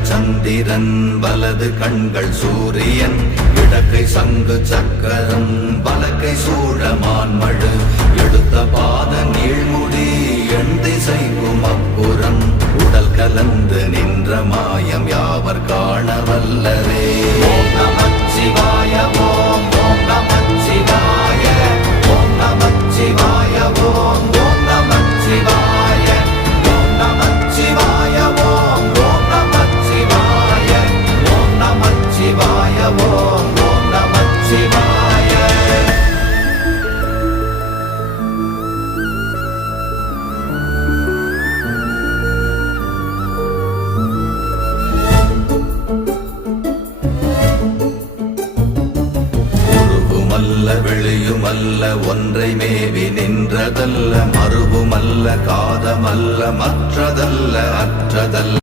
இடங்கள் சந்திரன் வலது கண்கள் சூரியன் இடக்கை சங்கு சக்கரம் வலக்கை சூழமான்மழு எடுத்த பாத நீழ்முடி எண் திசைக்கும் அப்புறம் உடல் கலந்து நின்ற மாயம் யாவர் காண வல்லரே. ஓம் நமச்சிவாய ஓம் ஓம் நமச்சிவாய ஓம் நமச்சிவாய ஓம் ஓம் நமச்சிவாய ஓம் நமச்சிவாய ஓம் ஓம் நமச்சிவாய ஓம் நமச்சிவாய ஓம் ஓம் நமச்சிவாய. வெளியுமல்ல ஒன்றை மேவி நின்றதல்ல மறுவுமல்ல காதமல்ல மற்றதல்ல அற்றதல்ல